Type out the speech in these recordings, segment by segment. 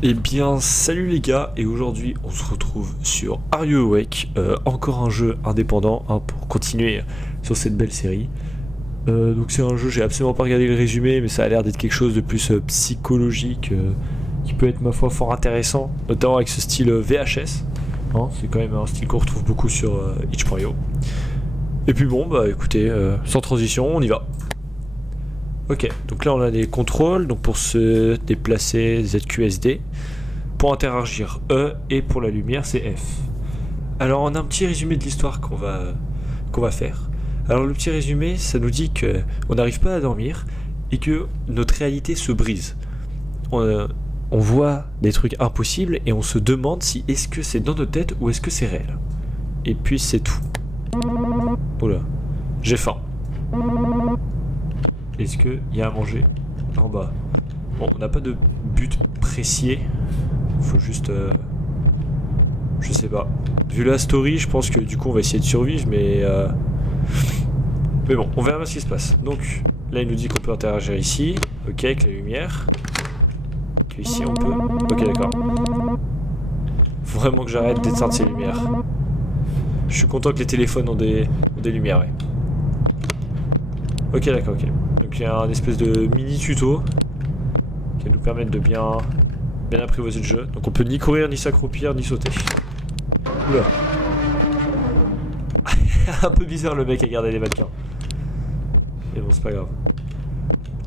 Eh bien, salut les gars, et aujourd'hui on se retrouve sur Are You Awake, encore un jeu indépendant pour continuer sur cette belle série. Donc c'est un jeu, j'ai absolument pas regardé le résumé, mais ça a l'air d'être quelque chose de plus psychologique, qui peut être ma foi fort intéressant, notamment avec ce style VHS. Hein, c'est quand même un style qu'on retrouve beaucoup sur itch.io. Et puis bon, bah écoutez, sans transition, on y va. Ok, donc là on a des contrôles, donc pour se déplacer ZQSD, pour interagir E et pour la lumière c'est F. Alors on a un petit résumé de l'histoire qu'on va faire. Alors le petit résumé ça nous dit que on n'arrive pas à dormir et que notre réalité se brise. On voit des trucs impossibles et on se demande si est-ce que c'est dans notre tête ou est-ce que c'est réel. Et puis c'est tout. Oula, j'ai faim. Est-ce qu'il y a à manger en bas? Bon, on n'a pas de but précis. Faut juste... je sais pas. Vu la story, je pense que du coup on va essayer de survivre, mais... mais bon, on verra ce qui se passe. Donc, là il nous dit qu'on peut interagir ici. Ok, avec la lumière. Que ici on peut... Ok, d'accord. Faut vraiment que j'arrête d'éteindre ces lumières. Je suis content que les téléphones ont des lumières, ouais. Ok, d'accord, ok. Donc il y a un espèce de mini tuto qui va nous permettre de bien apprivoiser le jeu. Donc on peut ni courir, ni s'accroupir, ni sauter. Oula. Un peu bizarre le mec à garder les mannequins. Mais bon, c'est pas grave.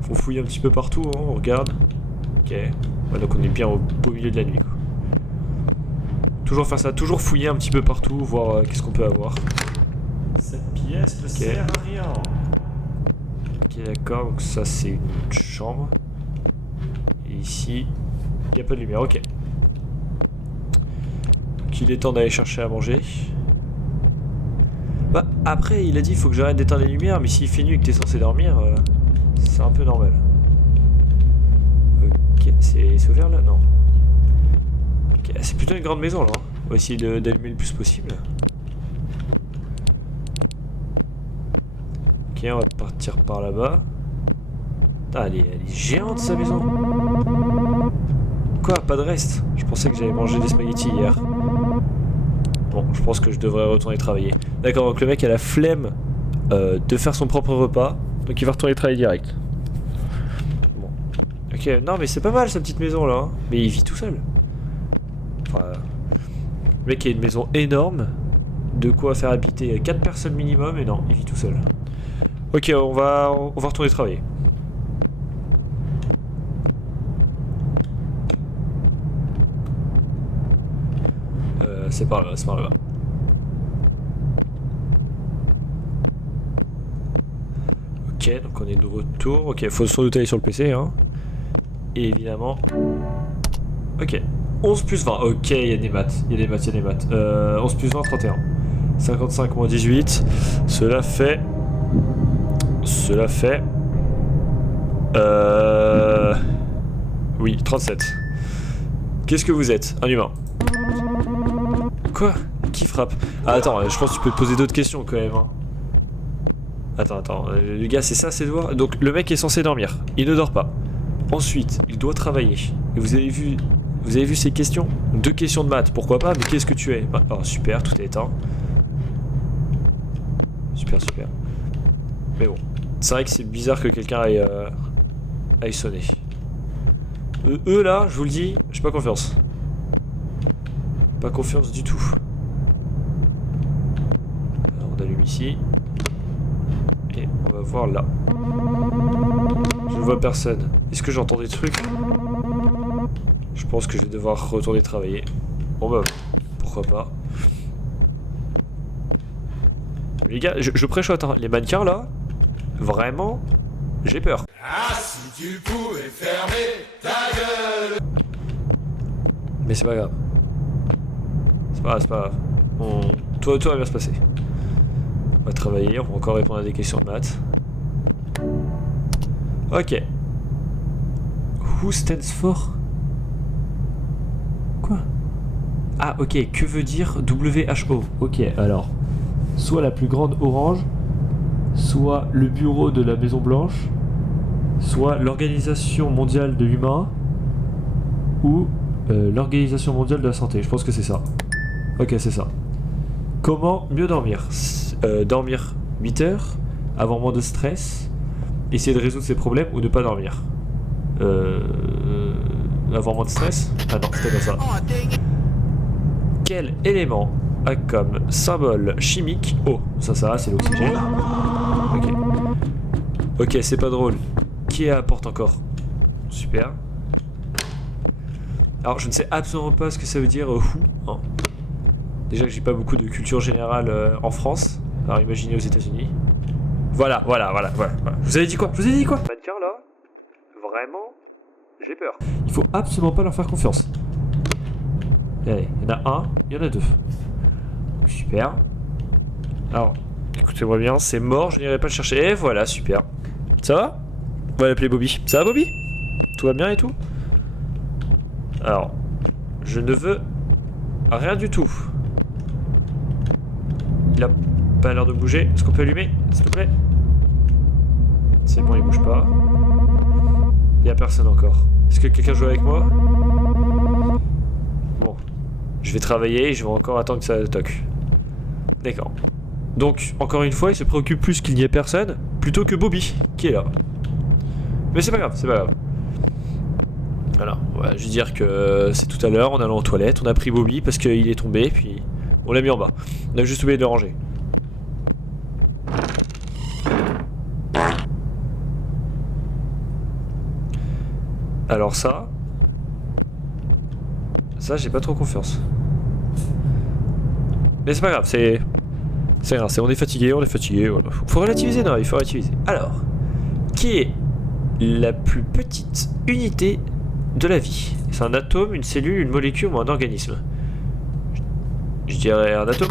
Faut fouiller un petit peu partout, hein, on regarde. Ok. Ouais, donc on est bien au beau milieu de la nuit, quoi. Toujours faire ça, toujours fouiller un petit peu partout, voir qu'est-ce qu'on peut avoir. Cette pièce ne sert à rien. Ok, d'accord, donc ça c'est une chambre. Et ici, il n'y a pas de lumière, ok. Donc il est temps d'aller chercher à manger. Bah, après, il a dit il faut que j'arrête d'éteindre les lumières, mais s'il fait nuit et que t'es censé dormir, c'est un peu normal. Ok, c'est ouvert là? Non. Ok, c'est plutôt une grande maison là. Hein. On va essayer d'allumer le plus possible. Ok, on va partir par là-bas. Ah, elle est géante sa maison. Quoi? Pas de reste? Je pensais que j'avais mangé des spaghettis hier. Bon, je pense que je devrais retourner travailler. D'accord, donc le mec a la flemme de faire son propre repas. Donc il va retourner travailler direct. Bon. Ok, non mais c'est pas mal sa petite maison là. Hein. Mais il vit tout seul. Enfin... Le mec a une maison énorme. De quoi faire habiter 4 personnes minimum. Et non, il vit tout seul. Ok, on va retourner travailler. C'est par là, c'est par là. Ok, donc on est de retour. Ok, faut sans doute aller sur le PC, hein. Et évidemment... Ok. 11 plus 20. Ok, il y a des maths. 11 plus 20, 31. 55 moins 18. Cela fait... Oui, 37. Qu'est-ce que vous êtes? Un humain. Quoi? Qui frappe? Ah, attends, je pense que tu peux te poser d'autres questions quand même. Hein. Attends. Le gars, c'est ça ses devoirs? Donc, le mec est censé dormir. Il ne dort pas. Ensuite, il doit travailler. Et vous avez vu ces questions? 2 questions de maths, pourquoi pas? Mais qu'est-ce que tu es? Oh, super, tout est éteint. Super. Mais bon. C'est vrai que c'est bizarre que quelqu'un aille sonner. Eux là, je vous le dis, j'ai pas confiance. Pas confiance du tout. Alors, on allume ici. Et on va voir là. Je ne vois personne. Est-ce que j'entends des trucs? Je pense que je vais devoir retourner travailler. Bon bah, pourquoi pas. Les gars, je préchote, hein. Les mannequins là, vraiment, j'ai peur. Ah, si tu pouvais fermer ta gueule. Mais c'est pas grave. C'est pas grave. Tout va bien se passer. On va travailler, on va encore répondre à des questions de maths. Ok. Who stands for? Quoi? Ah, ok. Que veut dire WHO? Ok, alors. Soit la plus grande orange, soit le bureau de la Maison Blanche, soit l'Organisation mondiale de l'humain, ou L'Organisation mondiale de la santé, je pense que c'est ça. Ok, c'est ça. Comment mieux dormir? Dormir 8 heures, avoir moins de stress, essayer de résoudre ses problèmes ou ne pas dormir. Avoir moins de stress? Ah non, c'était pas ça. Quel élément a comme symbole chimique O? Ça, c'est l'oxygène. Ok. Ok, c'est pas drôle. Qui apporte encore? Super. Alors, je ne sais absolument pas ce que ça veut dire who. Hein. Déjà que j'ai pas beaucoup de culture générale en France. Alors, imaginez aux États-Unis. Voilà. Je vous avais dit quoi? Bah tiens là, vraiment, j'ai peur. Il faut absolument pas leur faire confiance. Allez, il y en a un, il y en a deux. Super. Alors, écoutez-moi bien, c'est mort, je n'irai pas le chercher. Et voilà, super. Ça va? On va l'appeler Bobby. Ça va, Bobby? Tout va bien et tout? Alors, je ne veux rien du tout. Il a pas l'air de bouger. Est-ce qu'on peut allumer, s'il te plaît? C'est bon, il bouge pas. Il n'y a personne encore. Est-ce que quelqu'un joue avec moi? Bon. Je vais travailler et je vais encore attendre que ça toque. D'accord. Donc, encore une fois, il se préoccupe plus qu'il n'y ait personne, plutôt que Bobby, qui est là. Mais c'est pas grave, c'est pas grave. Alors, voilà, je veux dire que c'est tout à l'heure, en allant aux toilettes, on a pris Bobby parce qu'il est tombé, puis on l'a mis en bas. On a juste oublié de le ranger. Alors ça, j'ai pas trop confiance. Mais c'est pas grave, c'est rien, on est fatigué, voilà. Faut relativiser, non, il faut relativiser. Alors, qui est la plus petite unité de la vie? C'est un atome, une cellule, une molécule ou un organisme? Je dirais un atome.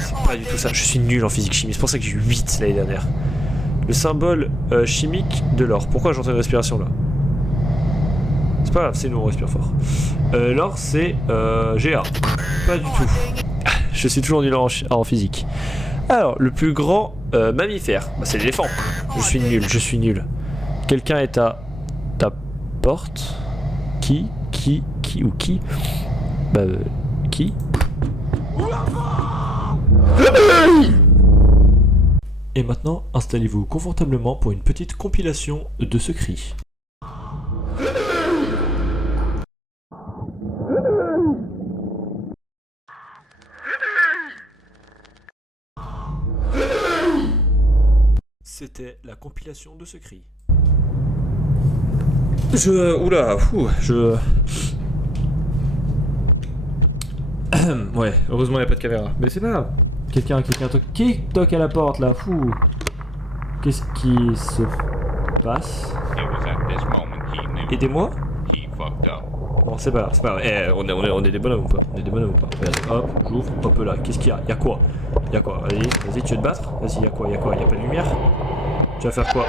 C'est pas du tout ça, je suis nul en physique-chimie, c'est pour ça que j'ai eu 8 l'année dernière. Le symbole chimique de l'or. Pourquoi j'entends une respiration là? C'est pas grave, c'est nous, on respire fort. L'or, c'est Ga. Pas du tout. Je suis toujours nul en physique. Alors, le plus grand mammifère, bah, c'est l'éléphant. Je suis nul. Quelqu'un est à ta porte. Qui Bah, qui? Et maintenant, installez-vous confortablement pour une petite compilation de ce cri. C'était la compilation de ce cri. Ouais, heureusement il n'y a pas de caméra. Mais c'est pas grave. Quelqu'un qui toque à la porte là, fou. Qu'est-ce qui se passe? Aidez-moi? Bon, c'est pas grave. Eh, on est des bonhommes ou pas? Regarde, hop, j'ouvre, hop là. Qu'est-ce qu'il y a? Y'a quoi? Vas-y, tu veux te battre? Vas-y, y'a quoi? Y'a pas de lumière? Tu vas faire quoi?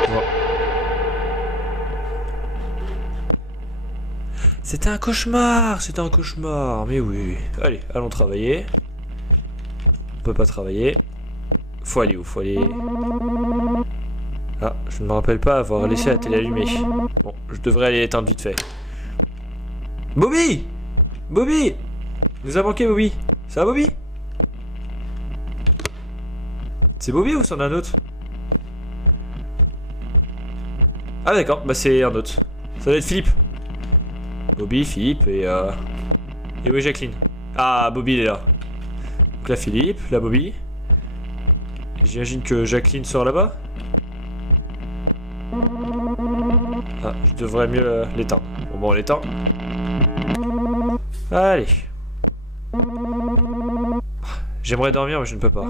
C'était un cauchemar, mais oui. Allez, allons travailler. On peut pas travailler. Faut aller où? Ah, je ne me rappelle pas avoir laissé la télé allumée. Bon, je devrais aller éteindre vite fait. Bobby! Il nous a manqué, Bobby. Ça va, Bobby? C'est Bobby ou c'en a un autre? Ah d'accord, bah c'est un autre. Ça doit être Philippe. Bobby, Philippe et où est Jacqueline? Ah, Bobby il est là. Donc là Philippe, là Bobby. J'imagine que Jacqueline sort là-bas. Ah, je devrais mieux l'éteindre. Bon, on l'éteint. Allez. J'aimerais dormir mais je ne peux pas.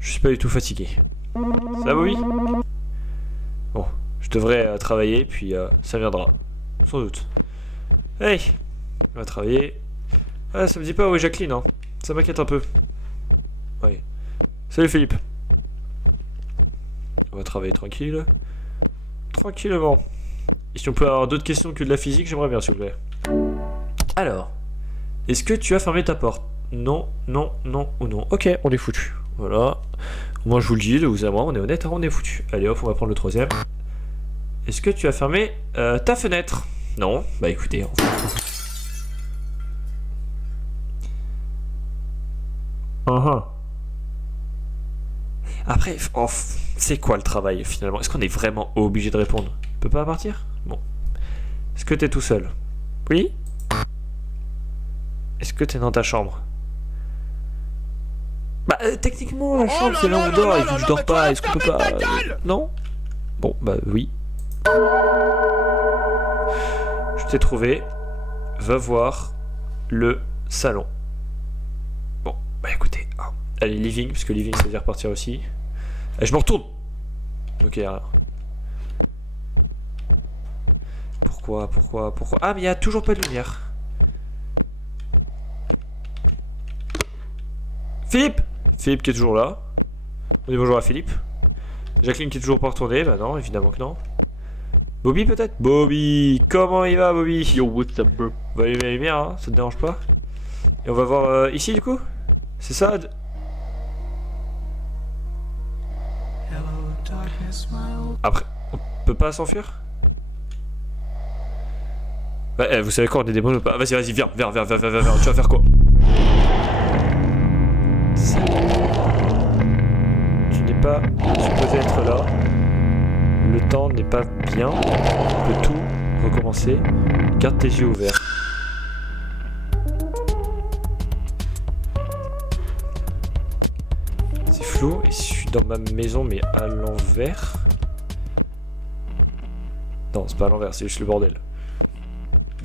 Je suis pas du tout fatigué. Ça va, Bobby? Bon, je devrais travailler puis ça viendra. Sans doute. Hey, on va travailler. Ah, ça me dit pas où est Jacqueline, hein. Ça m'inquiète un peu. Ouais. Salut Philippe. On va travailler tranquille. Tranquillement. Et si on peut avoir d'autres questions que de la physique, j'aimerais bien, s'il vous plaît. Alors, est-ce que tu as fermé ta porte? Non ou non. Ok, on est foutu. Voilà. Moi, je vous le dis, de vous à moi, on est honnête, hein, on est foutu. Allez hop, on va prendre le troisième. Est-ce que tu as fermé ta fenêtre? Non. Bah écoutez, Après, oh, c'est quoi le travail finalement? Est-ce qu'on est vraiment obligé de répondre? On peut pas partir? Bon. Est-ce que t'es tout seul? Oui? Est-ce que t'es dans ta chambre? Bah, techniquement, la chambre c'est là où on dort, il faut que je dors pas, est-ce qu'on peut pas... Non? Bon, bah oui. Je t'ai trouvé. Va voir le salon. Bon, bah écoutez. Allez, living, parce que living ça veut dire partir aussi. Allez, je me retourne. Ok, alors. Pourquoi? Ah, mais il y a toujours pas de lumière. Philippe qui est toujours là. On dit bonjour à Philippe. Jacqueline qui est toujours pas retournée. Bah non, évidemment que non. Bobby peut-être? Bobby, comment il va Bobby? Yo, what's up, bro? On va allumer la lumière, hein, ça te dérange pas? Et on va voir ici du coup? C'est ça? Après, on peut pas s'enfuir? Bah, vous savez quoi, on est des bonnes ou pas? Vas-y, viens, tu vas faire quoi? Tu n'es pas supposé être là. Le temps n'est pas bien. On peut tout recommencer. Garde tes yeux ouverts. C'est flou et je suis dans ma maison mais à l'envers. Non, c'est pas à l'envers, c'est juste le bordel.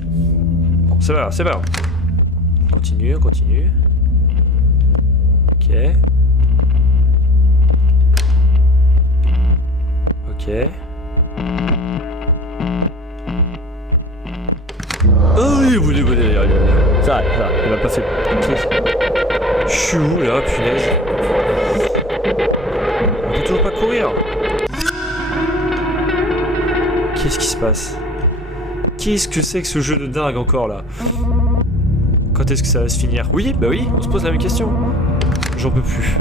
Bon, c'est pas grave. On continue. Ok. Oh oui, ça, il m'a pas fait. Je suis où là, punaise? On peut toujours pas courir. Qu'est-ce qui se passe? Qu'est-ce que c'est que ce jeu de dingue encore là? Quand est-ce que ça va se finir? Oui, bah oui, on se pose la même question. J'en peux plus.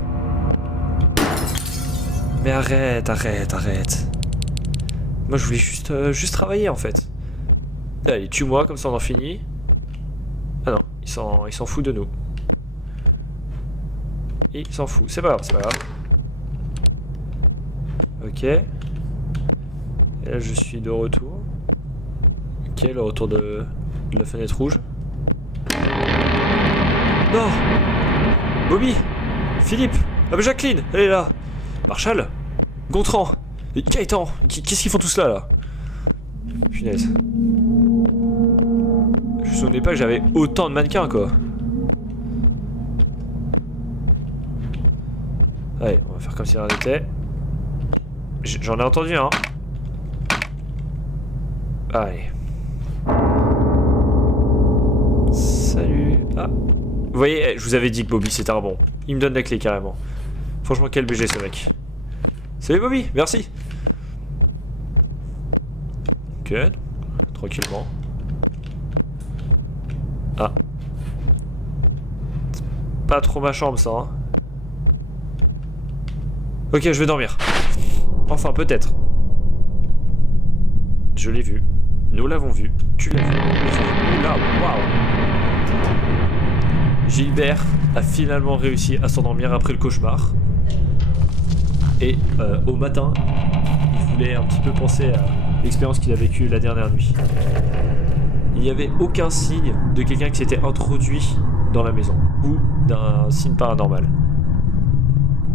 Mais arrête. Moi je voulais juste travailler en fait. Allez, tue-moi, comme ça on en finit. Ah non, il s'en fout de nous. Il s'en fout, c'est pas grave. Ok. Et là je suis de retour. Ok, le retour de la fenêtre rouge. Non! Bobby! Philippe! Ah bah Jacqueline! Elle est là! Marshall! Gontran! Gaëtan! Qu'est-ce qu'ils font tous là? Punaise. Je me souvenais pas que j'avais autant de mannequins quoi. Allez, on va faire comme si rien n'était. J'en ai entendu un. Allez. Salut. Ah. Vous voyez, je vous avais dit que Bobby c'était un bon. Il me donne la clé carrément. Franchement, quel BG ce mec. Salut Bobby, merci. Ok, tranquillement. Ah. Pas trop ma chambre ça, hein. Ok, je vais dormir. Enfin, peut-être. Je l'ai vu. Nous l'avons vu. Tu l'as vu. Oula, waouh. Gilbert a finalement réussi à s'endormir après le cauchemar. Et au matin, il voulait un petit peu penser à l'expérience qu'il a vécue la dernière nuit. Il n'y avait aucun signe de quelqu'un qui s'était introduit dans la maison ou d'un signe paranormal.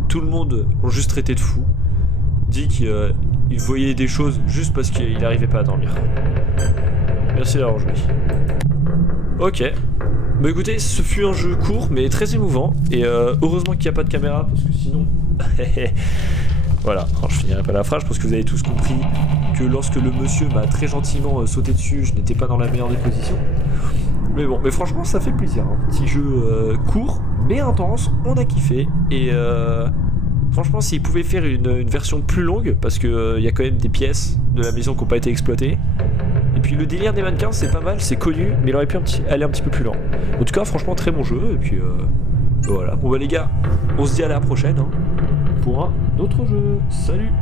Tout le monde ont juste traité de fou, dit qu'il voyait des choses juste parce qu'il n'arrivait pas à dormir. Merci d'avoir joué. Ok. Bah écoutez, ce fut un jeu court mais très émouvant et heureusement qu'il n'y a pas de caméra parce que sinon... Voilà, alors, je finirai pas la phrase, je pense que vous avez tous compris que lorsque le monsieur m'a très gentiment sauté dessus, je n'étais pas dans la meilleure des positions. Mais bon, mais franchement ça fait plaisir, hein. Petit jeu court mais intense, on a kiffé et franchement s'il pouvait faire une version plus longue, parce que y a quand même des pièces de la maison qui n'ont pas été exploitées. Et puis le délire des mannequins c'est pas mal, c'est connu, mais il aurait pu aller un petit peu plus lent. En tout cas franchement très bon jeu, et puis voilà. Bon bah les gars, on se dit à la prochaine hein, pour un autre jeu. Salut!